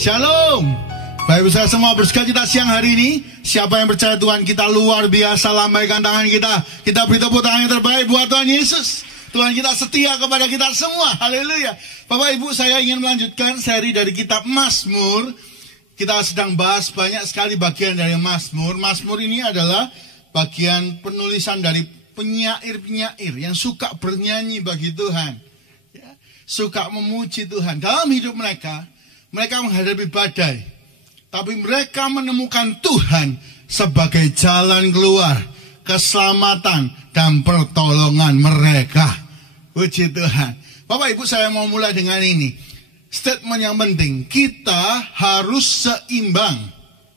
Shalom. Bapak Ibu saya semua bersukacita siang hari ini. Siapa yang percaya Tuhan kita luar biasa, lambaikan tangan kita. Kita beri tepuk tangan yang terbaik buat Tuhan Yesus. Tuhan kita setia kepada kita semua. Haleluya. Bapak Ibu, saya ingin melanjutkan seri dari kitab Mazmur. Kita sedang bahas banyak sekali bagian dari Mazmur. Mazmur ini adalah bagian penulisan dari penyair-penyair yang suka bernyanyi bagi Tuhan, ya, suka memuji Tuhan. Dalam hidup mereka menghadapi badai, tapi mereka menemukan Tuhan sebagai jalan keluar, keselamatan, dan pertolongan mereka. Puji Tuhan. Bapak Ibu, saya mau mulai dengan ini. Statement yang penting, kita harus seimbang.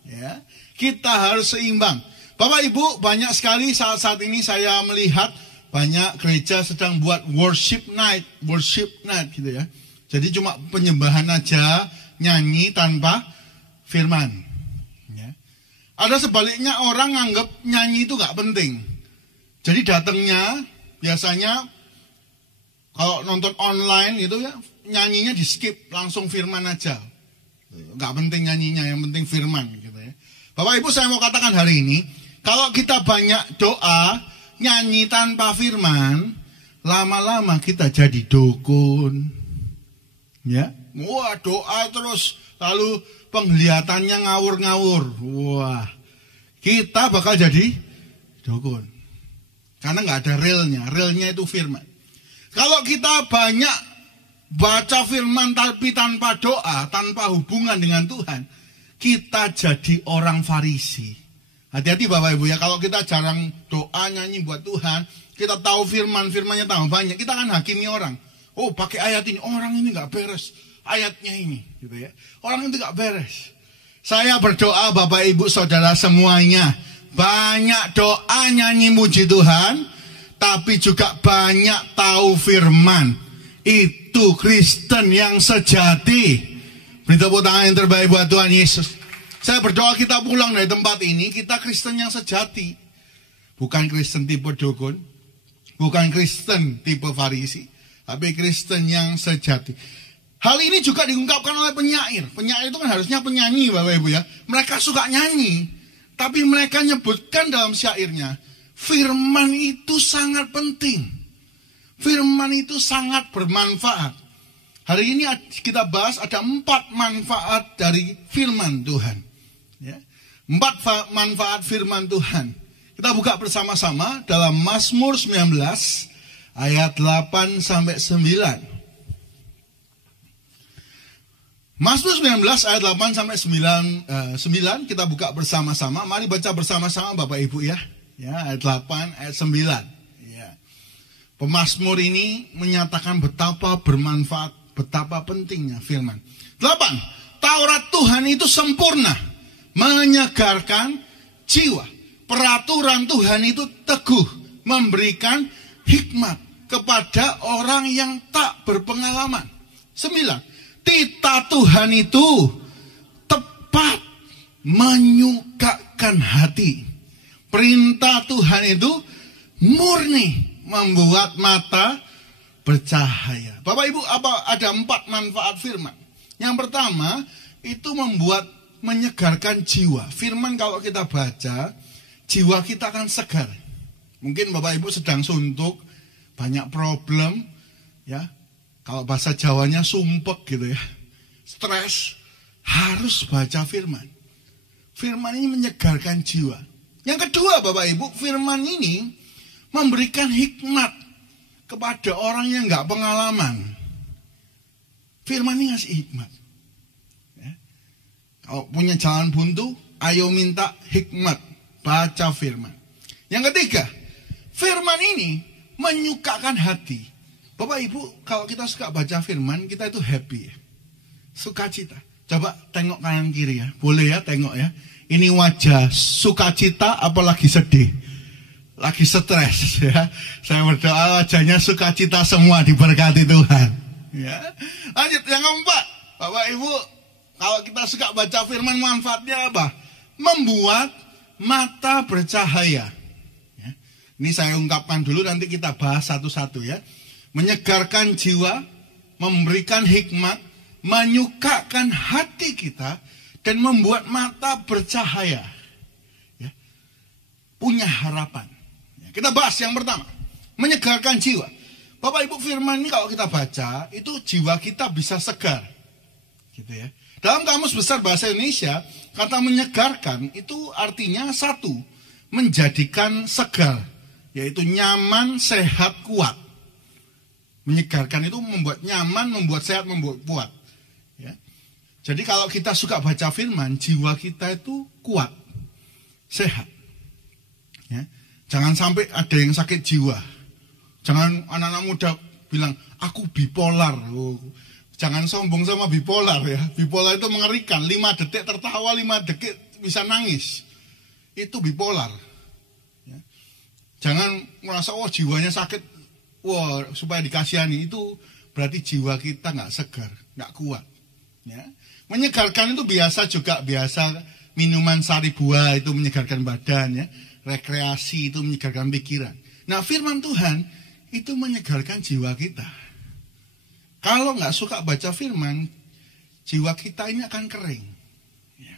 Ya, kita harus seimbang. Bapak Ibu, banyak sekali saat ini saya melihat banyak gereja sedang buat worship night gitu ya. Jadi cuma penyembahan aja, nyanyi tanpa firman. Ya. Ada sebaliknya, orang nganggap nyanyi itu gak penting. Jadi datangnya biasanya kalau nonton online itu ya, nyanyinya di skip, langsung firman aja. Gak penting nyanyinya, yang penting firman gitu ya. Bapak Ibu, saya mau katakan hari ini, kalau kita banyak doa, nyanyi tanpa firman, lama-lama kita jadi dukun. Ya, wah, doa terus, lalu penglihatannya ngawur-ngawur. Wah, kita bakal jadi dukun. Karena nggak ada realnya itu firman. Kalau kita banyak baca firman tapi tanpa doa, tanpa hubungan dengan Tuhan, kita jadi orang Farisi. Hati-hati Bapak Ibu ya, kalau kita jarang doa, nyanyi buat Tuhan, kita tahu firmannya tambah banyak, kita akan hakimi orang. Oh, pakai ayat ini, orang ini gak beres, ayatnya ini, gitu ya. Orang itu gak beres. Saya berdoa Bapak Ibu Saudara semuanya, banyak doa nyanyi muji Tuhan, tapi juga banyak tahu firman. Itu Kristen yang sejati. Beri tepuk tangan yang terbaik buat Tuhan Yesus. Saya berdoa kita pulang dari tempat ini, kita Kristen yang sejati. Bukan Kristen tipe dukun, bukan Kristen tipe Farisi, tapi Kristen yang sejati. Hal ini juga diungkapkan oleh penyair. Penyair itu kan harusnya penyanyi Bapak Ibu ya. Mereka suka nyanyi, tapi mereka nyebutkan dalam syairnya, firman itu sangat penting. Firman itu sangat bermanfaat. Hari ini kita bahas ada 4 manfaat dari firman Tuhan. Ya. 4 manfaat firman Tuhan. Kita buka bersama-sama dalam Mazmur 19 ayat 8 sampai 9. Mazmur 19 ayat 8 sampai 9 kita buka bersama-sama. Mari baca bersama-sama Bapak Ibu ya. Ya, ayat 8 ayat 9. Ya. Pemazmur ini menyatakan betapa bermanfaat, betapa pentingnya firman. 8. Taurat Tuhan itu sempurna, menyegarkan jiwa. Peraturan Tuhan itu teguh, memberikan hikmat kepada orang yang tak berpengalaman. 9. Titah Tuhan itu tepat, menyukakan hati. Perintah Tuhan itu murni, membuat mata bercahaya. Bapak Ibu, ada 4 manfaat firman. Yang pertama, itu menyegarkan jiwa. Firman kalau kita baca, jiwa kita akan segar. Mungkin Bapak Ibu sedang suntuk, banyak problem, ya. Kalau bahasa Jawanya sumpek gitu ya. Stres, harus baca firman. Firman ini menyegarkan jiwa. Yang kedua Bapak Ibu, firman ini memberikan hikmat kepada orang yang gak pengalaman. Firman ini ngasih hikmat. Ya. Kalau punya jalan buntu, ayo minta hikmat. Baca firman. Yang ketiga, firman ini menyukakan hati. Bapak Ibu, kalau kita suka baca firman, kita itu happy. Sukacita. Coba tengok kanan kiri ya. Boleh ya, tengok ya. Ini wajah sukacita apalagi sedih. Lagi stres ya. Saya berdoa wajahnya sukacita semua, diberkati Tuhan. Ya. Lanjut yang keempat, Bapak Ibu, kalau kita suka baca firman, manfaatnya apa? Membuat mata bercahaya. Ya. Ini saya ungkapkan dulu, nanti kita bahas satu-satu ya. Menyegarkan jiwa, memberikan hikmat, menyukakan hati kita dan membuat mata bercahaya. Ya. Punya harapan. Ya, kita bahas yang pertama, menyegarkan jiwa. Bapak Ibu, firman ini kalau kita baca, itu jiwa kita bisa segar. Gitu ya. Dalam Kamus Besar Bahasa Indonesia, kata menyegarkan itu artinya satu, menjadikan segar, yaitu nyaman, sehat, kuat. Menyegarkan itu membuat nyaman, membuat sehat, membuat kuat. Ya. Jadi kalau kita suka baca firman, jiwa kita itu kuat, sehat. Ya. Jangan sampai ada yang sakit jiwa. Jangan anak-anak muda bilang, aku bipolar. Oh. Jangan sombong sama bipolar ya. Bipolar itu mengerikan. 5 detik tertawa, 5 detik bisa nangis. Itu bipolar. Ya. Jangan merasa, oh jiwanya sakit, wah supaya dikasihani. Itu berarti jiwa kita nggak segar, nggak kuat. Ya. Menyegarkan itu biasa juga, biasa minuman sari buah itu menyegarkan badan. Ya. Rekreasi itu menyegarkan pikiran. Nah firman Tuhan itu menyegarkan jiwa kita. Kalau nggak suka baca firman, jiwa kita ini akan kering. Ya.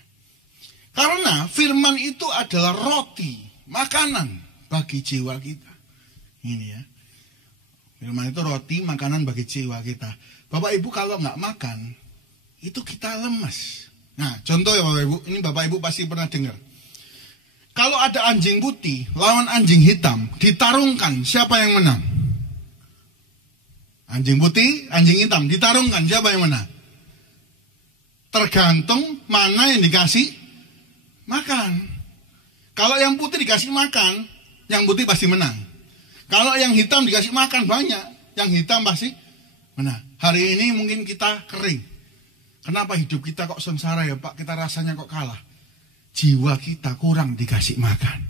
Karena firman itu adalah roti, makanan bagi jiwa kita. Ini ya. Firman itu roti, makanan bagi jiwa kita. Bapak Ibu kalau nggak makan, itu kita lemas. Nah contoh ya Bapak Ibu, ini Bapak Ibu pasti pernah dengar. Kalau ada anjing putih lawan anjing hitam, ditarungkan, siapa yang menang? Anjing putih, anjing hitam, ditarungkan, siapa yang menang? Tergantung mana yang dikasih makan. Kalau yang putih dikasih makan, yang putih pasti menang. Kalau yang hitam dikasih makan banyak, yang hitam pasti menang. Hari ini mungkin kita kering. Kenapa hidup kita kok sengsara ya Pak? Kita rasanya kok kalah. Jiwa kita kurang dikasih makan.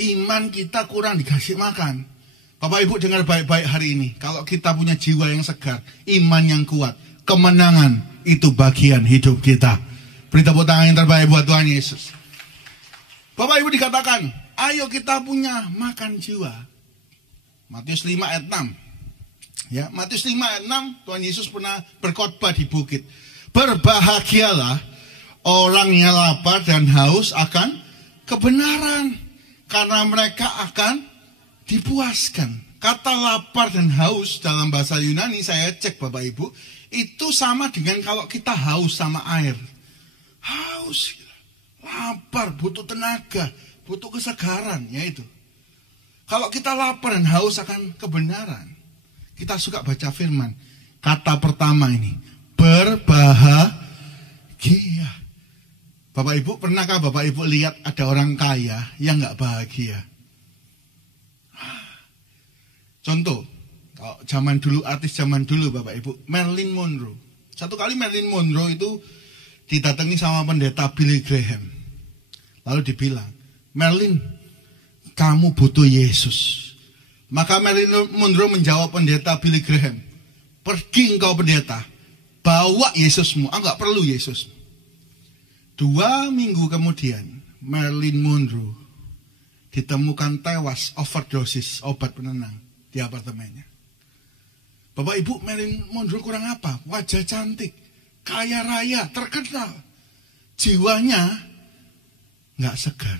Iman kita kurang dikasih makan. Bapak Ibu dengar baik-baik hari ini. Kalau kita punya jiwa yang segar, iman yang kuat, kemenangan itu bagian hidup kita. Beri tepuk tangan yang terbaik buat Tuhan Yesus. Bapak Ibu dikatakan, ayo kita punya makan jiwa. Matius 5 ayat 6. Ya, Matius 5 ayat 6, Tuhan Yesus pernah berkhotbah di bukit. Berbahagialah orang yang lapar dan haus akan kebenaran, karena mereka akan dipuaskan. Kata lapar dan haus dalam bahasa Yunani, saya cek Bapak Ibu, itu sama dengan kalau kita haus sama air. Haus, lapar, butuh tenaga, butuh kesegaran, yaitu. Kalau kita lapar dan haus akan kebenaran, kita suka baca firman. Kata pertama ini, berbahagia. Bapak Ibu, pernahkah Bapak Ibu lihat ada orang kaya yang nggak bahagia? Contoh, zaman dulu, artis zaman dulu Bapak Ibu, Marilyn Monroe. Satu kali Marilyn Monroe itu didatangi sama pendeta Billy Graham. Lalu dibilang, Marilyn, kamu butuh Yesus. Maka Marilyn Monroe menjawab pendeta Billy Graham, pergi engkau pendeta, bawa Yesusmu, enggak perlu Yesusmu. 2 minggu kemudian, Marilyn Monroe ditemukan tewas overdosis obat penenang di apartemennya. Bapak Ibu, Marilyn Monroe kurang apa? Wajah cantik, kaya raya, terkenal. Jiwanya nggak segar,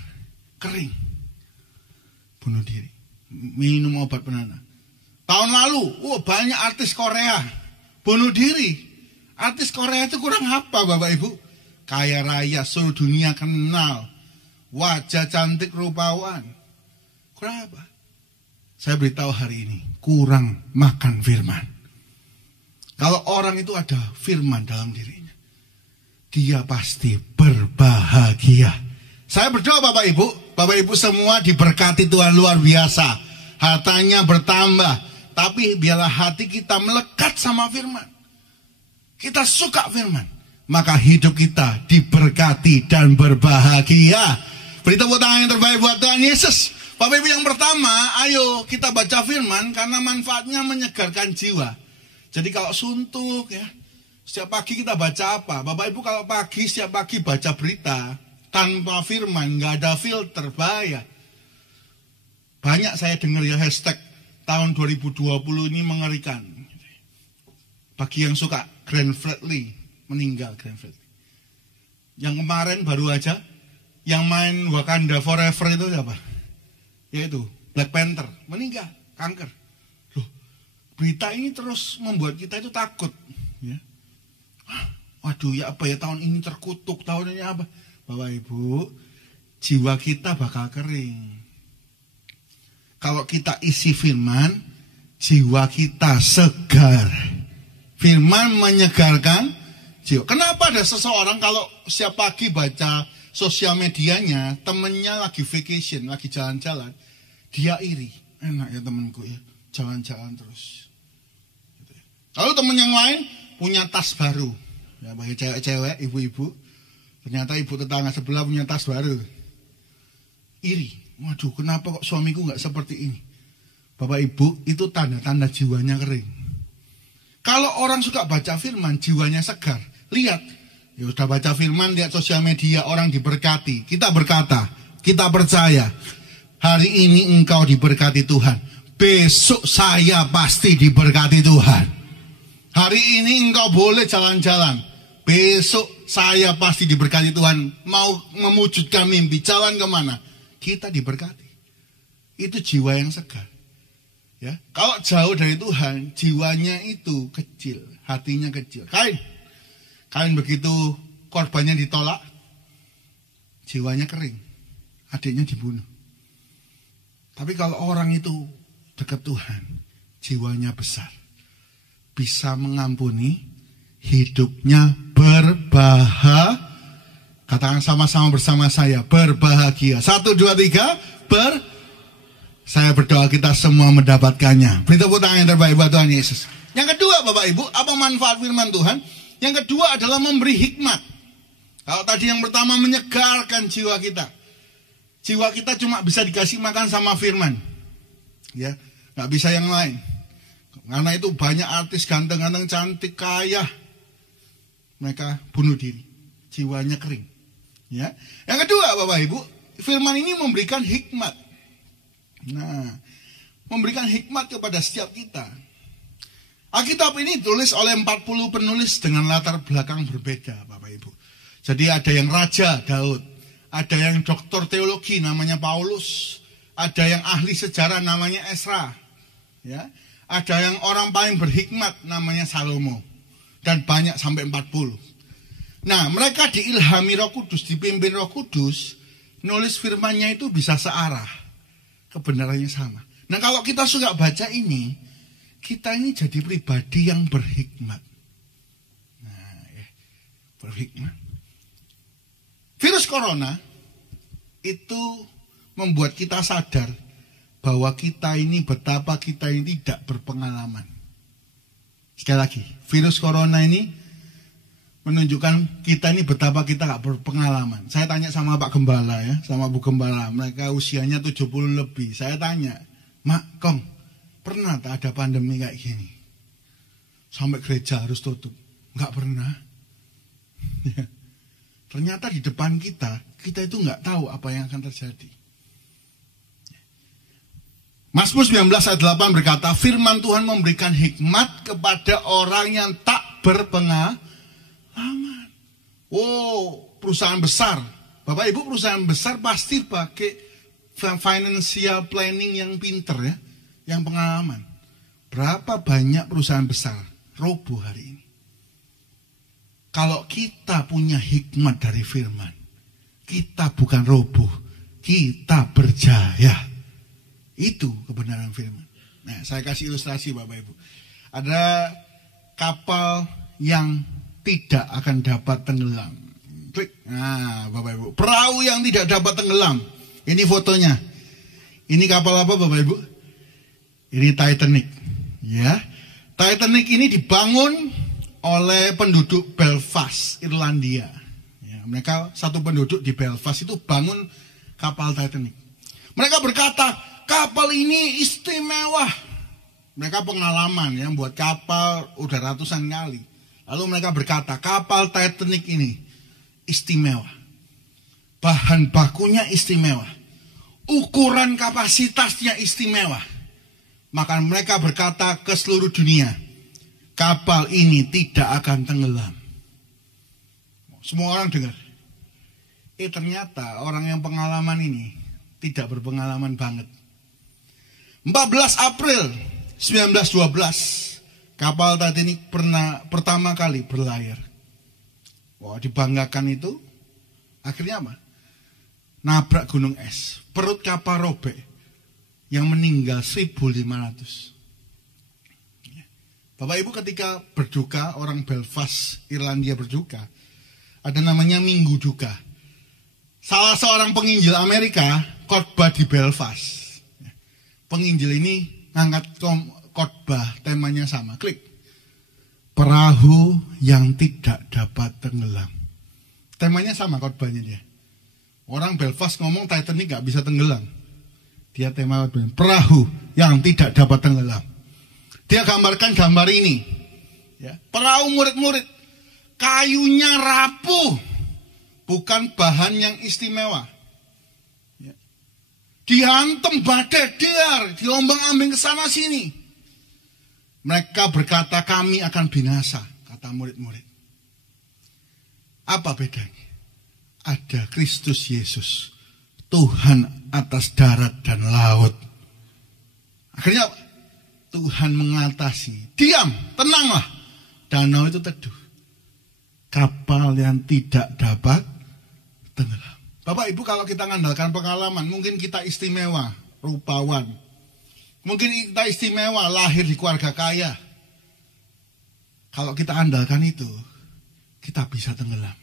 kering. Bunuh diri, minum obat penenang. Tahun lalu, banyak artis Korea bunuh diri. Artis Korea itu kurang apa Bapak Ibu? Kaya raya, seluruh dunia kenal. Wajah cantik, rupawan. Kurang apa? Saya beritahu hari ini, kurang makan firman. Kalau orang itu ada firman dalam dirinya, dia pasti berbahagia. Saya berdoa Bapak Ibu semua diberkati Tuhan luar biasa. Hartanya bertambah, tapi biarlah hati kita melekat sama firman. Kita suka firman, maka hidup kita diberkati dan berbahagia. Beri tepuk tangan yang terbaik buat Tuhan Yesus. Bapak Ibu, yang pertama, ayo kita baca firman karena manfaatnya menyegarkan jiwa. Jadi kalau suntuk ya, setiap pagi kita baca apa? Bapak Ibu kalau pagi, setiap pagi baca berita tanpa firman, nggak ada filter, bahaya. Banyak saya dengar ya hashtag tahun 2020 ini mengerikan. Bagi yang suka, Glenn Fredly meninggal, Glenn Fredly. Yang kemarin baru aja, yang main Wakanda Forever itu siapa? Yaitu Black Panther, meninggal, kanker. Loh, berita ini terus membuat kita itu takut. Ya. Waduh, ya apa ya, tahun ini terkutuk, tahun ini apa? Bapak Ibu, jiwa kita bakal kering. Kalau kita isi firman, jiwa kita segar. Firman menyegarkan jiwa. Kenapa ada seseorang kalau setiap pagi baca sosial medianya, temennya lagi vacation, lagi jalan-jalan, dia iri. Enak ya temenku ya, jalan-jalan terus. Lalu temen yang lain punya tas baru. Ya, bagi cewek-cewek, ibu-ibu, ternyata ibu tetangga sebelah punya tas baru. Iri. Waduh, kenapa kok suamiku nggak seperti ini? Bapak Ibu, itu tanda-tanda jiwanya kering. Kalau orang suka baca firman, jiwanya segar. Lihat, ya sudah baca firman, lihat sosial media, orang diberkati. Kita berkata, kita percaya, hari ini engkau diberkati Tuhan. Besok saya pasti diberkati Tuhan. Hari ini engkau boleh jalan-jalan. Besok saya pasti diberkati Tuhan. Mau memujudkan mimpi, jalan kemana? Kita diberkati. Itu jiwa yang segar. Ya, kalau jauh dari Tuhan, jiwanya itu kecil, hatinya kecil. Kain begitu korbannya ditolak, jiwanya kering, adiknya dibunuh. Tapi kalau orang itu dekat Tuhan, jiwanya besar, bisa mengampuni, hidupnya berbahagia. Katakan sama-sama bersama saya, berbahagia. 1, 2, 3, saya berdoa kita semua mendapatkannya. Beri tepuk tangan yang terbaik buat Tuhan Yesus. Yang kedua, Bapak Ibu, apa manfaat firman Tuhan? Yang kedua adalah memberi hikmat. Kalau tadi yang pertama menyegarkan jiwa kita. Jiwa kita cuma bisa dikasih makan sama firman. Ya, nggak bisa yang lain. Karena itu banyak artis ganteng-ganteng, cantik, kaya. Mereka bunuh diri. Jiwanya kering. Ya. Yang kedua, Bapak Ibu, firman ini memberikan hikmat. Nah, memberikan hikmat kepada setiap kita. Alkitab ini ditulis oleh 40 penulis dengan latar belakang berbeda, Bapak Ibu. Jadi ada yang raja Daud, ada yang doktor teologi namanya Paulus, ada yang ahli sejarah namanya Ezra, ya. Ada yang orang paling berhikmat namanya Salomo, dan banyak sampai 40. Nah, mereka diilhami Roh Kudus, dipimpin Roh Kudus, nulis firmannya itu bisa searah, kebenarannya sama. Nah, kalau kita suka baca ini, kita ini jadi pribadi yang berhikmat. Nah, berhikmat. Virus corona itu membuat kita sadar bahwa kita ini betapa kita ini tidak berpengalaman. Sekali lagi, virus corona ini menunjukkan kita ini betapa kita gak berpengalaman. Saya tanya sama Pak Gembala ya, sama Bu Gembala, mereka usianya 70 lebih. Saya tanya, Mak, Kong, pernah tak ada pandemi kayak gini? Sampai gereja harus tutup. Enggak pernah. Ya. Ternyata di depan kita itu enggak tahu apa yang akan terjadi. Mazmur 19 ayat 8 berkata, firman Tuhan memberikan hikmat kepada orang yang tak berpengalaman. Oh, perusahaan besar. Bapak Ibu, perusahaan besar pasti pakai financial planning yang pinter ya. Yang pengalaman. Berapa banyak perusahaan besar roboh hari ini? Kalau kita punya hikmat dari firman, kita bukan roboh, kita berjaya. Itu kebenaran firman. Nah, saya kasih ilustrasi Bapak Ibu. Ada kapal yang tidak akan dapat tenggelam. Klik. Nah, Bapak Ibu, perahu yang tidak dapat tenggelam. Ini fotonya. Ini kapal apa Bapak Ibu? Ini Titanic, ya. Titanic ini dibangun oleh penduduk Belfast, Irlandia. Ya, mereka satu penduduk di Belfast itu bangun kapal Titanic. Mereka berkata, kapal ini istimewa. Mereka pengalaman ya, buat kapal udah ratusan kali. Lalu mereka berkata, kapal Titanic ini istimewa. Bahan bakunya istimewa. Ukuran kapasitasnya istimewa. Maka mereka berkata ke seluruh dunia, kapal ini tidak akan tenggelam. Semua orang dengar. Ternyata orang yang pengalaman ini tidak berpengalaman banget. 14 April 1912 kapal Titanic pertama kali berlayar. Wah, dibanggakan itu. Akhirnya apa? Nabrak gunung es. Perut kapal robek. Yang meninggal 1.500. Bapak Ibu, ketika berduka, orang Belfast, Irlandia berduka, ada namanya Minggu Duka. Salah seorang penginjil Amerika khotbah di Belfast. Penginjil ini ngangkat khotbah, temanya sama. Klik. Perahu yang tidak dapat tenggelam. Temanya sama khotbahnya dia. Orang Belfast ngomong Titanic gak bisa tenggelam. Dia tema perahu yang tidak dapat tenggelam. Dia gambarkan gambar ini. Ya, perahu murid-murid. Kayunya rapuh. Bukan bahan yang istimewa. Ya. Dihantam badai dar. Diombang-ambing ke sana sini. Mereka berkata kami akan binasa, kata murid-murid. Apa bedanya? Ada Kristus Yesus, Tuhan atas darat dan laut. Akhirnya Tuhan mengatasi. Diam, tenanglah. Danau itu teduh. Kapal yang tidak dapat tenggelam. Bapak Ibu, kalau kita mengandalkan pengalaman, mungkin kita istimewa, rupawan. Mungkin kita istimewa, lahir di keluarga kaya. Kalau kita andalkan itu, kita bisa tenggelam.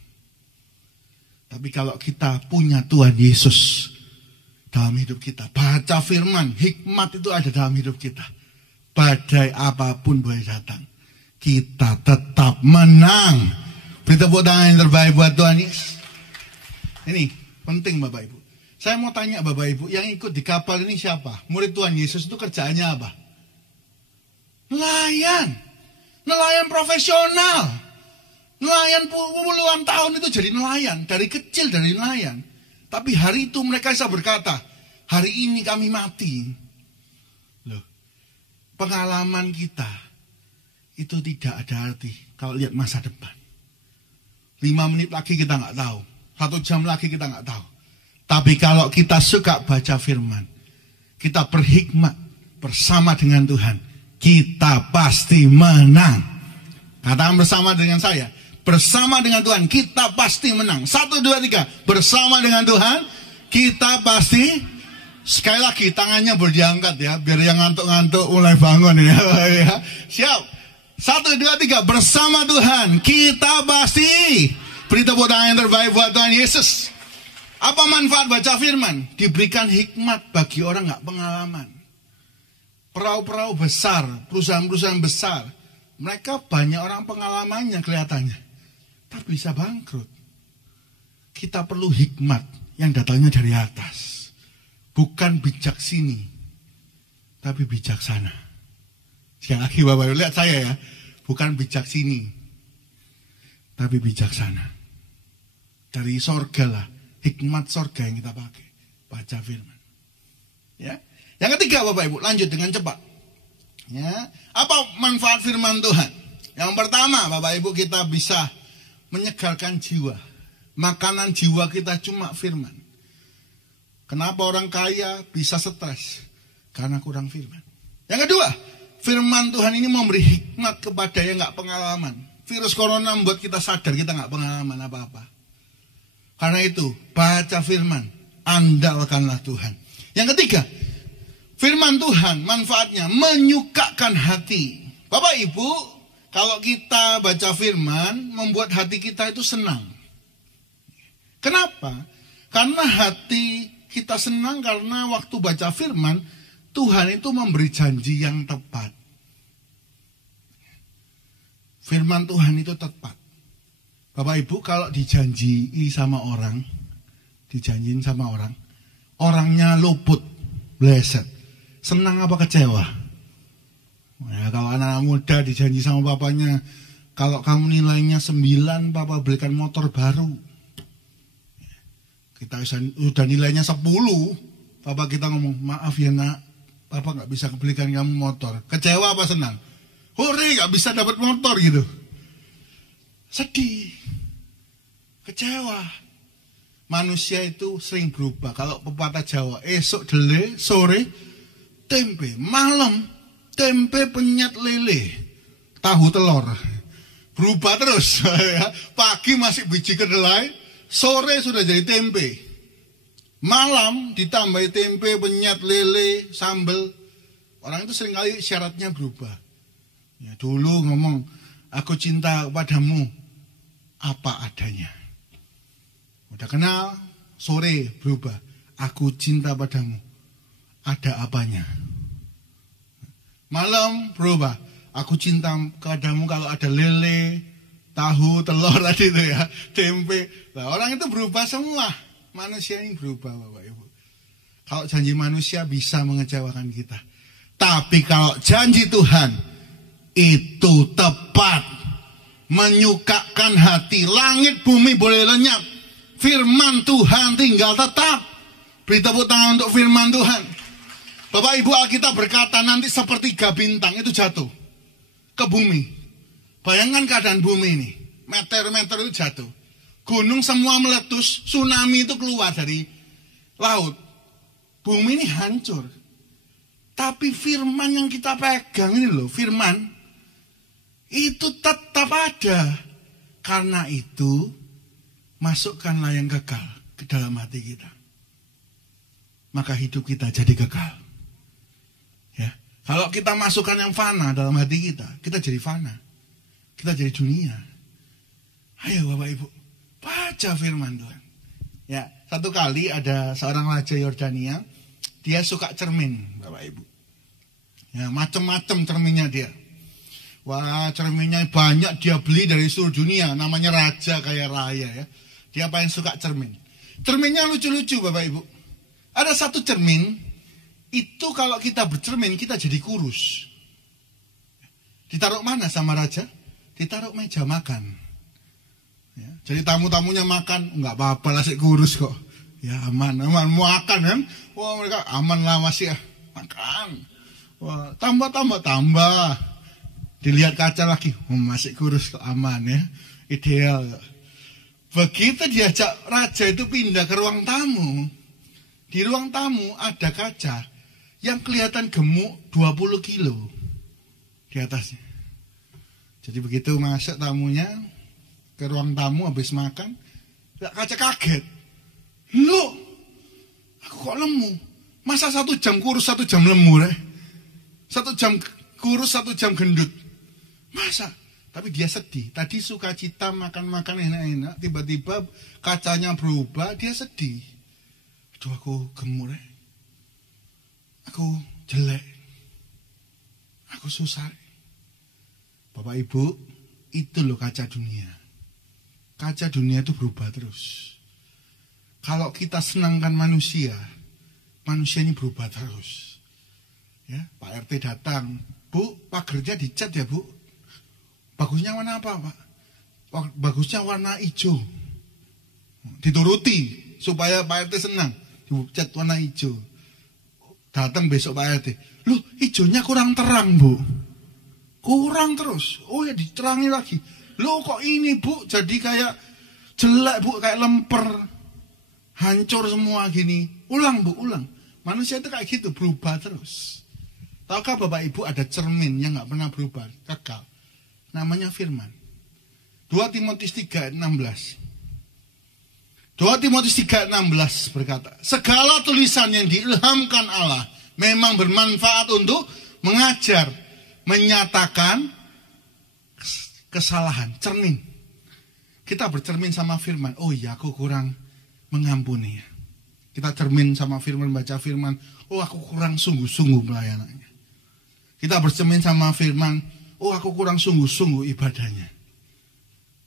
Tapi kalau kita punya Tuhan Yesus dalam hidup kita, baca firman, hikmat itu ada dalam hidup kita. Badai apapun boleh datang, kita tetap menang. Beri tepuk tangan yang terbaik buat Tuhan Yesus. Ini penting Bapak Ibu. Saya mau tanya Bapak Ibu, yang ikut di kapal ini siapa? Murid Tuhan Yesus itu kerjaannya apa? Nelayan. Nelayan profesional. Nelayan puluhan tahun itu jadi nelayan. Dari kecil dari nelayan. Tapi hari itu mereka bisa berkata, hari ini kami mati. Loh, pengalaman kita itu tidak ada arti kalau lihat masa depan. 5 menit lagi kita nggak tahu. 1 jam lagi kita nggak tahu. Tapi kalau kita suka baca firman, kita berhikmat bersama dengan Tuhan, kita pasti menang. Katakan bersama dengan saya, bersama dengan Tuhan kita pasti menang. 1, 2, 3, bersama dengan Tuhan kita pasti. Sekali lagi tangannya boleh diangkat ya, biar yang ngantuk-ngantuk mulai bangun ya. Siap. 1, 2, 3, bersama Tuhan kita pasti. Beri tepuk tangan yang terbaik buat Tuhan Yesus. Apa manfaat baca firman? Diberikan hikmat bagi orang gak pengalaman. Perahu-perahu besar, perusahaan-perusahaan besar, mereka banyak orang pengalamannya kelihatannya, tapi bisa bangkrut. Kita perlu hikmat yang datangnya dari atas. Bukan bijak sini, tapi bijaksana. Sekali lagi Bapak Ibu, lihat saya ya. Bukan bijak sini, tapi bijaksana. Dari sorga lah. Hikmat sorga yang kita pakai. Baca firman. Ya. Yang ketiga Bapak Ibu, lanjut dengan cepat. Ya. Apa manfaat firman Tuhan? Yang pertama Bapak Ibu, kita bisa menyegarkan jiwa. Makanan jiwa kita cuma firman. Kenapa orang kaya bisa stres? Karena kurang firman. Yang kedua, firman Tuhan ini memberi hikmat kepada yang gak pengalaman. Virus corona membuat kita sadar kita gak pengalaman apa-apa. Karena itu, baca firman, andalkanlah Tuhan. Yang ketiga, firman Tuhan manfaatnya menyukakan hati. Bapak Ibu, kalau kita baca firman, membuat hati kita itu senang. Kenapa? Karena hati kita senang karena waktu baca firman, Tuhan itu memberi janji yang tepat. Firman Tuhan itu tepat. Bapak Ibu, kalau dijanjiin sama orang, orangnya luput, bleset, senang apa kecewa? Ya, kalau anak muda dijanji sama bapaknya, kalau kamu nilainya 9, papa belikan motor baru. Kita udah nilainya 10, papa kita ngomong, maaf ya nak, papa gak bisa belikan kamu motor. Kecewa apa senang? Hore, gak bisa dapat motor gitu. Sedih, kecewa. manusia itu sering berubah. Kalau pepatah Jawa, esok dele, sore tempe, malam tempe penyet lele, tahu telur. Berubah terus. Pagi masih biji kedelai, sore sudah jadi tempe. Malam ditambah tempe, penyet lele, sambal. Orang itu seringkali syaratnya berubah. Ya, dulu ngomong, aku cinta padamu apa adanya. Udah kenal, sore berubah. Aku cinta padamu, ada apanya. Malam berubah. Aku cinta padamu kalau ada lele, tahu, telur tadi itu ya, tempe. Nah, orang itu berubah semua. Manusia ini berubah, Bapak Ibu. Kalau janji manusia bisa mengecewakan kita. Tapi kalau janji Tuhan itu tepat, menyukakan hati. Langit bumi boleh lenyap, firman Tuhan tinggal tetap. Beri tepuk tangan untuk firman Tuhan. Bapak Ibu, Alkitab berkata nanti sepertiga bintang itu jatuh ke bumi. Bayangkan keadaan bumi ini, meter-meter itu jatuh. Gunung semua meletus, tsunami itu keluar dari laut. Bumi ini hancur. Tapi firman yang kita pegang ini loh, firman itu tetap ada. Karena itu, masukkanlah yang kekal ke dalam hati kita. Maka hidup kita jadi kekal. Ya, kalau kita masukkan yang fana dalam hati kita, kita jadi fana. Kita jadi dunia. Ayo Bapak Ibu, baca firman Tuhan. Ya, satu kali ada seorang raja Yordania, dia suka cermin, Bapak Ibu. Ya, macam-macam cerminnya dia. Wah, cerminnya banyak dia beli dari seluruh dunia. Namanya raja kaya raya ya. Dia paling suka cermin. Cerminnya lucu-lucu Bapak Ibu. Ada satu cermin, itu kalau kita bercermin, kita jadi kurus. Ditaruh mana sama raja? Ditaruh meja makan. Ya, jadi tamu-tamunya makan, enggak apa-apa lah, sih kurus kok. Ya aman, aman, mau makan kan? Wah mereka aman lah masih ya. Makan. Wah, tambah. Dilihat kaca lagi, masih kurus kok, aman ya. Ideal. Begitu diajak raja itu pindah ke ruang tamu. Di ruang tamu ada kaca yang kelihatan gemuk 20 kilo di atasnya. Jadi begitu masuk tamunya ke ruang tamu habis makan, kaca kaget. Loh, aku kok lemu? Masa 1 jam kurus, 1 jam lemu deh? 1 jam kurus, 1 jam gendut. Masa? Tapi dia sedih. Tadi sukacita makan-makan enak-enak, tiba-tiba kacanya berubah, dia sedih. Aduh, aku gemuk deh. Aku jelek. Aku susah. Bapak Ibu, itu loh kaca dunia. Kaca dunia itu berubah terus. Kalau kita senangkan manusia, manusia ini berubah terus. Ya, Pak RT datang, Bu, pagernya dicat ya Bu. Bagusnya warna apa Pak? Bagusnya warna hijau. Dituruti supaya Pak RT senang. Dicat warna hijau. Datang besok Pak RT, loh hijaunya kurang terang Bu. Kurang terus. Oh ya diterangi lagi. Loh kok ini Bu jadi kayak jelek Bu, kayak lemper. Hancur semua gini. Ulang Bu, ulang. Manusia itu kayak gitu, berubah terus. Tahukah Bapak Ibu ada cermin yang gak pernah berubah, kekal. Namanya firman. 2 Timotius 3:16. 2 Timotius 3:16 berkata, segala tulisan yang diilhamkan Allah memang bermanfaat untuk mengajar, menyatakan kesalahan. Cermin. Kita bercermin sama firman. Oh iya, aku kurang mengampuni. Kita cermin sama firman, baca firman. Oh, aku kurang sungguh-sungguh pelayanannya. Kita bercermin sama firman. Oh, aku kurang sungguh-sungguh ibadahnya.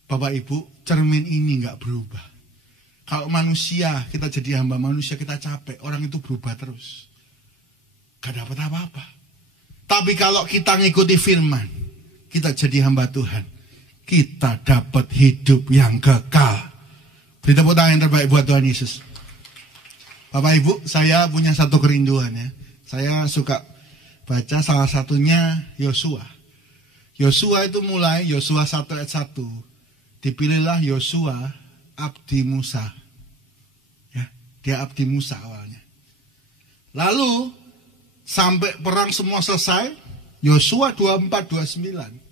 Bapak Ibu, cermin ini nggak berubah. Kalau manusia, kita jadi hamba manusia, kita capek. Orang itu berubah terus. Gak dapat apa-apa. Tapi kalau kita ngikuti firman, kita jadi hamba Tuhan, kita dapat hidup yang kekal. Beri tepuk tangan yang terbaik buat Tuhan Yesus. Bapak Ibu, saya punya satu kerinduan ya. Saya suka baca salah satunya Yosua. Yosua itu mulai, Yosua 1 ayat 1. Dipilihlah Yosua, abdi Musa. Dia abdi Musa awalnya. Lalu sampai perang semua selesai, Yosua 24-29.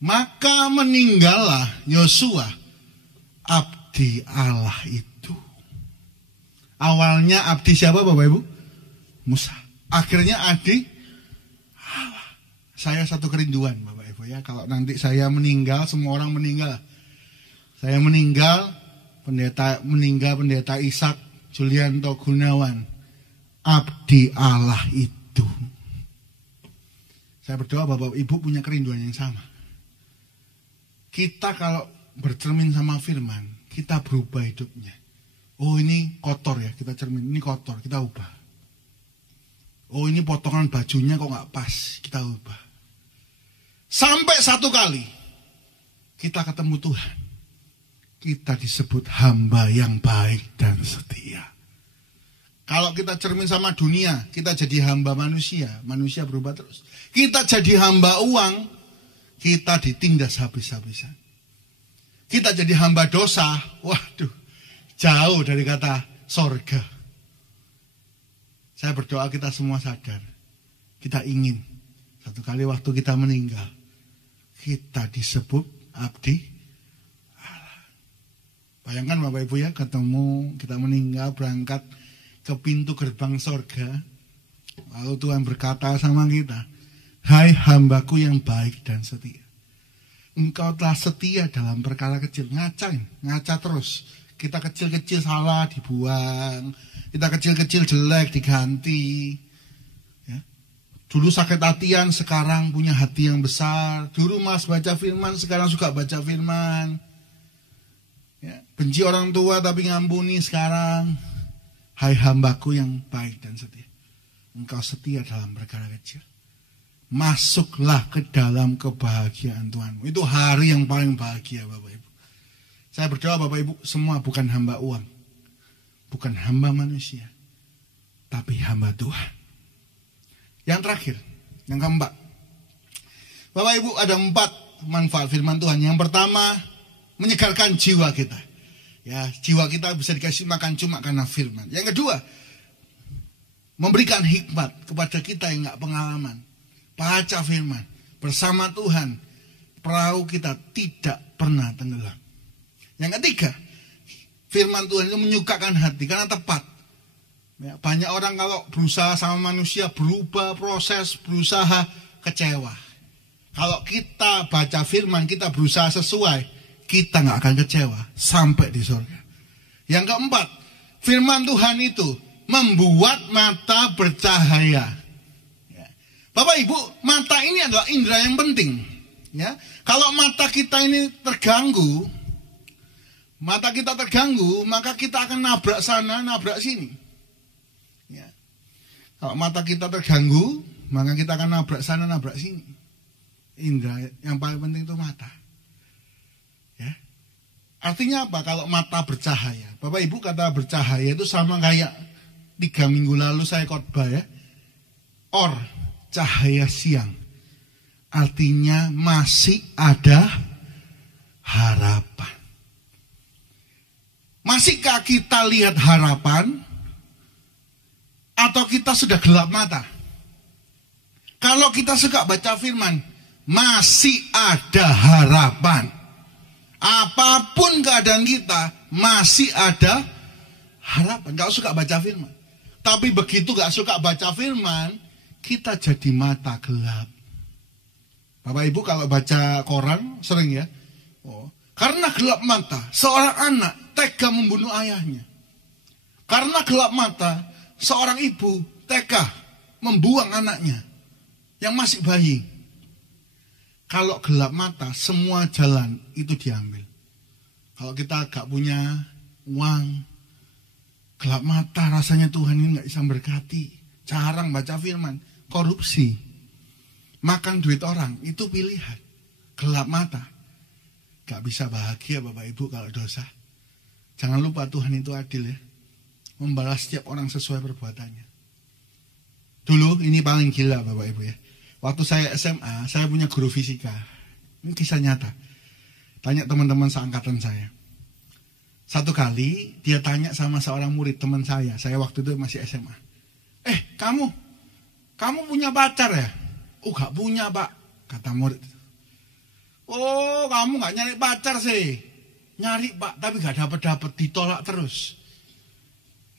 Maka meninggallah Yosua, abdi Allah itu. Awalnya abdi siapa Bapak Ibu? Musa. Akhirnya abdi Allah. Saya satu kerinduan Bapak Ibu ya. Kalau nanti saya meninggal, semua orang meninggal. Saya meninggal, pendeta Ishak Julianto Gunawan, abdi Allah itu. Saya berdoa Bapak Ibu punya kerinduan yang sama. Kita kalau bercermin sama firman, kita berubah hidupnya. Oh ini kotor ya, kita cermin, ini kotor, kita ubah. Oh ini potongan bajunya kok gak pas, kita ubah. Sampai satu kali, kita ketemu Tuhan. Kita disebut hamba yang baik dan setia. Kalau kita cermin sama dunia, kita jadi hamba manusia. Manusia berubah terus. Kita jadi hamba uang, kita ditindas habis-habisan. Kita jadi hamba dosa, waduh, jauh dari kata sorga. Saya berdoa kita semua sadar. Kita ingin, satu kali waktu kita meninggal, kita disebut abdi Allah. Bayangkan Bapak Ibu ya, ketemu, kita meninggal, berangkat ke pintu gerbang sorga. Lalu Tuhan berkata sama kita, hai hambaku yang baik dan setia. Engkau telah setia dalam perkara kecil. Ngaca terus. Kita kecil-kecil salah dibuang. Kita kecil-kecil jelek diganti. Ya. Dulu sakit hatian, sekarang punya hati yang besar. Dulu mas baca firman, sekarang suka baca firman. Ya. Benci orang tua tapi ngampuni sekarang. Hai hambaku yang baik dan setia. Engkau setia dalam perkara kecil. Masuklah ke dalam kebahagiaan Tuhanmu. Itu hari yang paling bahagia Bapak Ibu. Saya berdoa Bapak Ibu semua bukan hamba uang. Bukan hamba manusia. Tapi hamba Tuhan. Yang terakhir, yang keempat. Bapak Ibu ada 4 manfaat firman Tuhan. Yang pertama, menyegarkan jiwa kita. Ya, jiwa kita bisa dikasih makan cuma karena firman. Yang kedua, memberikan hikmat kepada kita yang gak pengalaman. Baca firman, bersama Tuhan, perahu kita tidak pernah tenggelam. Yang ketiga, firman Tuhan itu menyukakan hati karena tepat. Ya, banyak orang kalau berusaha sama manusia, berubah proses, berusaha kecewa. Kalau kita baca firman, kita berusaha sesuai, kita gak akan kecewa sampai di surga. Yang keempat, firman Tuhan itu membuat mata bercahaya. Bapak Ibu, mata ini adalah indera yang penting. Ya, kalau mata kita ini terganggu, maka kita akan nabrak sana, nabrak sini. Ya. Kalau mata kita terganggu, maka kita akan nabrak sana, nabrak sini. Indera yang paling penting itu mata. Ya. Artinya apa? Kalau mata bercahaya, Bapak Ibu kata bercahaya itu sama kayak 3 minggu lalu saya khotbah ya. Cahaya siang. Artinya masih ada harapan. Masihkah kita lihat harapan? Atau kita sudah gelap mata? Kalau kita suka baca firman, masih ada harapan. Apapun keadaan kita, masih ada harapan. Kalau suka baca firman. Tapi begitu gak suka baca firman, kita jadi mata gelap. Bapak Ibu kalau baca koran sering ya. Karena gelap mata, seorang anak tega membunuh ayahnya. Karena gelap mata, seorang ibu tega membuang anaknya yang masih bayi. Kalau gelap mata, semua jalan itu diambil. Kalau kita gak punya uang, gelap mata rasanya Tuhan ini gak bisa berkati. Jarang baca firman. Korupsi, makan duit orang, itu pilihan. Gelap mata. Gak bisa bahagia Bapak Ibu kalau dosa. Jangan lupa Tuhan itu adil ya. Membalas setiap orang sesuai perbuatannya. Dulu ini paling gila Bapak Ibu ya. Waktu saya SMA, saya punya guru fisika. Ini kisah nyata. Tanya teman-teman seangkatan saya. Satu kali dia tanya sama seorang murid teman saya waktu itu masih SMA. Kamu punya pacar ya? Oh, gak punya, Pak, kata murid. Oh, kamu gak nyari pacar sih? Nyari, Pak, tapi gak dapet, ditolak terus.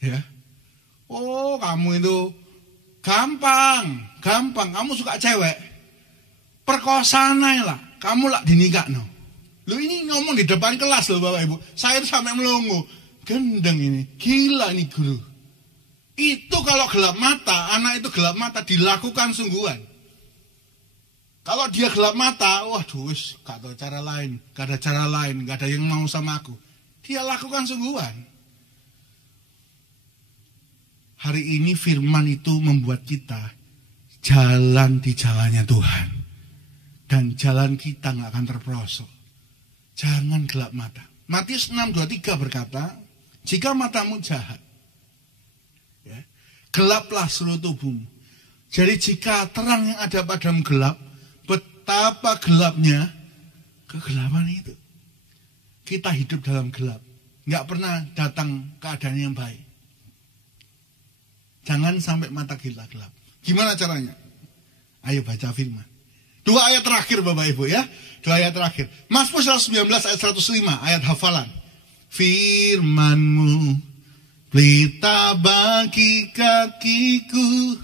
Ya. Oh, kamu itu gampang, kamu suka cewek. Perkosaan lah, kamu lah dinikah no. Lu ini ngomong di depan kelas loh Bapak Ibu. Saya itu sampai melongo. Gendeng ini, gila ini guru. Itu kalau gelap mata, anak itu gelap mata dilakukan sungguhan. Kalau dia gelap mata, waduh, gak ada cara lain, gak ada yang mau sama aku. Dia lakukan sungguhan. Hari ini firman itu membuat kita jalan di jalannya Tuhan. Dan jalan kita gak akan terperosok. Jangan gelap mata. Matius 6:23 berkata, jika matamu jahat, ya, gelaplah seluruh tubuhmu. Jadi jika terang yang ada padamu gelap, betapa gelapnya kegelapan itu. Kita hidup dalam gelap. Nggak pernah datang keadaan yang baik. Jangan sampai mata kita gelap. Gimana caranya? Ayo baca firman. 2 ayat terakhir Bapak Ibu ya. 2 ayat terakhir. Mazmur 19 ayat 105 ayat hafalan. Firman-Mu pelita bagi kakiku,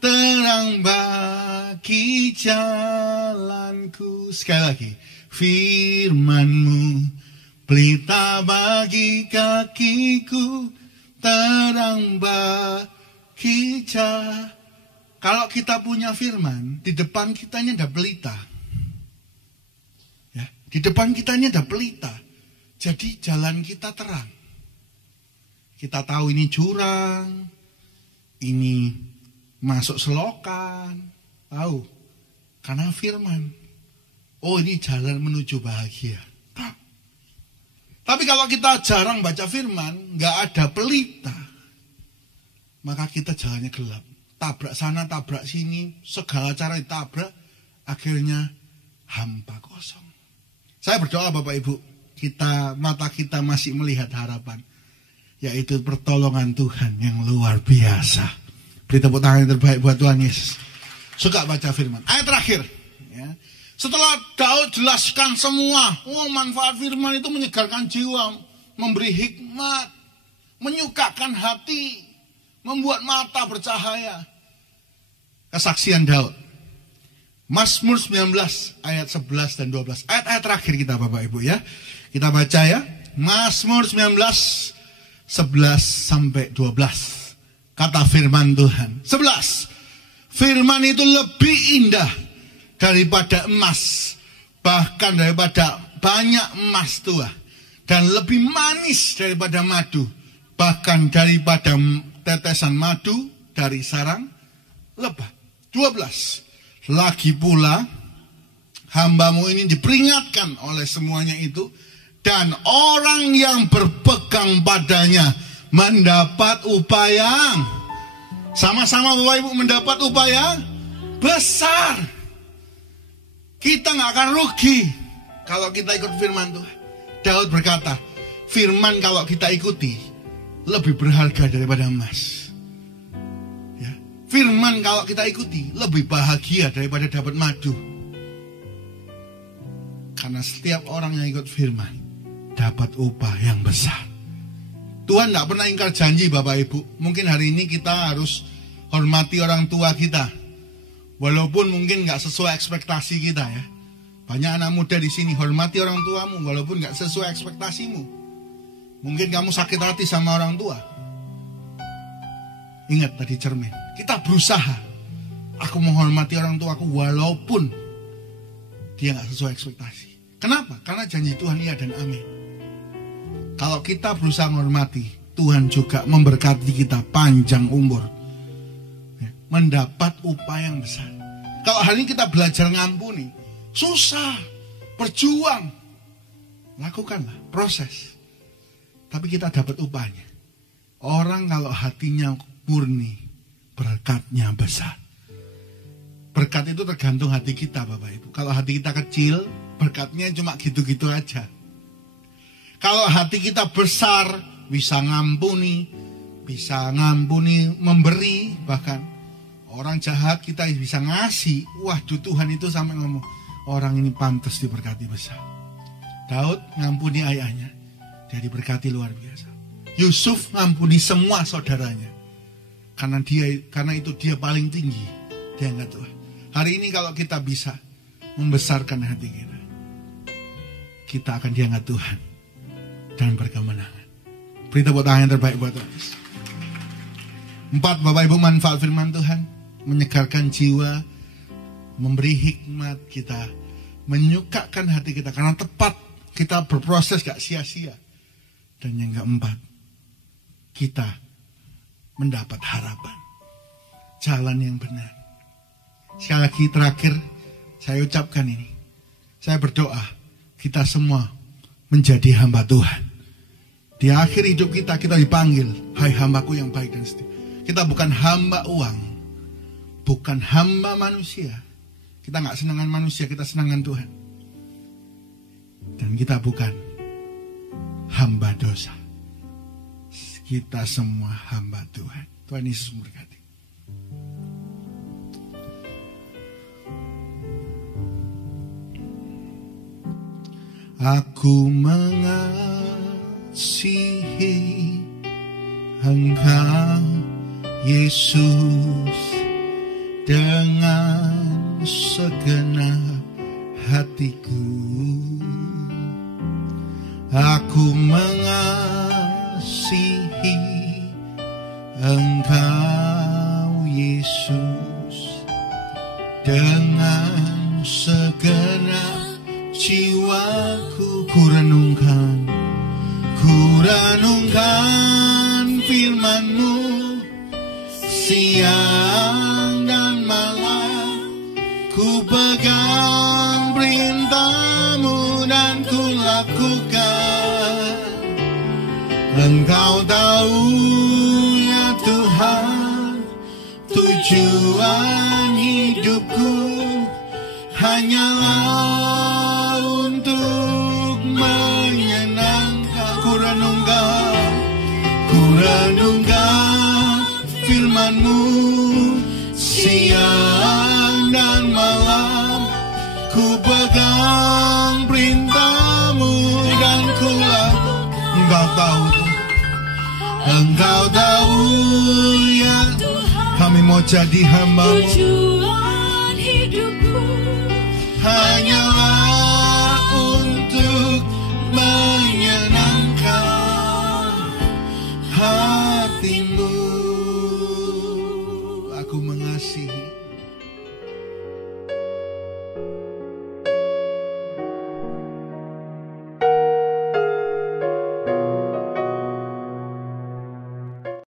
terang bagi jalanku. Sekali lagi. Firman-Mu pelita bagi kakiku, terang bagi jalanku. Kalau kita punya firman, di depan kitanya ada pelita. Ya, di depan kitanya ada pelita. Jadi jalan kita terang. Kita tahu ini jurang, ini masuk selokan, tahu. Karena firman. Oh, ini jalan menuju bahagia. Tahu. Tapi kalau kita jarang baca firman, nggak ada pelita, maka kita jalannya gelap. Tabrak sana, tabrak sini, segala cara ditabrak, akhirnya hampa kosong. Saya berdoa Bapak Ibu, mata kita masih melihat harapan, yaitu pertolongan Tuhan yang luar biasa. Beri tepuk tangan yang terbaik buat Tuhan Yesus. Suka baca firman. Ayat terakhir. Ya. Setelah Daud jelaskan semua, manfaat firman itu menyegarkan jiwa, memberi hikmat, menyukakan hati, membuat mata bercahaya. Kesaksian Daud. Mazmur 19 ayat 11 dan 12. Ayat-ayat terakhir kita Bapak Ibu ya. Kita baca ya. Mazmur 19 11 sampai 12. Kata firman Tuhan. 11. Firman itu lebih indah daripada emas, bahkan daripada banyak emas tua, dan lebih manis daripada madu, bahkan daripada tetesan madu dari sarang lebah. 12. Lagi pula hamba-Mu ini diperingatkan oleh semuanya itu, dan orang yang berpegang padanya mendapat upah yang sama-sama Bapak Ibu mendapat upah yang besar. Kita gak akan rugi kalau kita ikut firman Tuhan. Daud berkata, firman kalau kita ikuti lebih berharga daripada emas. Ya. Firman kalau kita ikuti lebih bahagia daripada dapat madu. Karena setiap orang yang ikut firman dapat upah yang besar. Tuhan tidak pernah ingkar janji Bapak Ibu. Mungkin hari ini kita harus hormati orang tua kita. Walaupun mungkin gak sesuai ekspektasi kita ya. Banyak anak muda di sini, hormati orang tuamu walaupun gak sesuai ekspektasimu. Mungkin kamu sakit hati sama orang tua. Ingat tadi cermin. Kita berusaha. Aku menghormati orang tuaku walaupun dia gak sesuai ekspektasi. Kenapa? Karena janji Tuhan iya dan amin. Kalau kita berusaha menghormati, Tuhan juga memberkati kita panjang umur. Mendapat upah yang besar. Kalau hari ini kita belajar ngampuni, susah, berjuang, lakukanlah proses. Tapi kita dapat upahnya. Orang kalau hatinya murni, berkatnya besar. Berkat itu tergantung hati kita Bapak Ibu. Kalau hati kita kecil, berkatnya cuma gitu-gitu aja. Kalau hati kita besar, bisa ngampuni, memberi, bahkan orang jahat kita bisa ngasih. Waduh, Tuhan itu sampai ngomong, orang ini pantas diberkati besar. Daud ngampuni ayahnya, dia diberkati luar biasa. Yusuf ngampuni semua saudaranya, karena itu dia paling tinggi, dia enggak Tuhan. Hari ini kalau kita bisa membesarkan hati kita akan diangkat Tuhan dan berkemenangan. Beri tepuk tangan yang terbaik buat Tuhan. 4, Bapak Ibu, manfaat firman Tuhan, menyegarkan jiwa, memberi hikmat kita, menyukakan hati kita karena tepat, kita berproses gak sia-sia. Dan yang keempat, kita mendapat harapan, jalan yang benar. Sekali lagi terakhir saya ucapkan ini, saya berdoa kita semua menjadi hamba Tuhan. Di akhir hidup kita dipanggil, hai hambaku yang baik dan setia. Kita bukan hamba uang, bukan hamba manusia. Kita gak senangan manusia, kita senangan Tuhan. Dan kita bukan hamba dosa. Kita semua hamba Tuhan. Tuhan Yesus memberkati. Aku mengasihi Engkau Yesus dengan segenap hatiku. Aku mengasihi Engkau Yesus dengan segenap jiwaku. Ku renungkan firman-Mu siang dan malam. Ku pegang perintah-Mu dan ku lakukan. Engkau tahu ya Tuhan, tujuan hidupku hanyalah untuk menyenangkan. Ku renungkan firman-Mu siang dan malam. Ku pegang perintah-Mu dan ku lakukan. Engkau tahu ya, kami mau jadi hamba-Mu. Tujuan hidupku hanyalah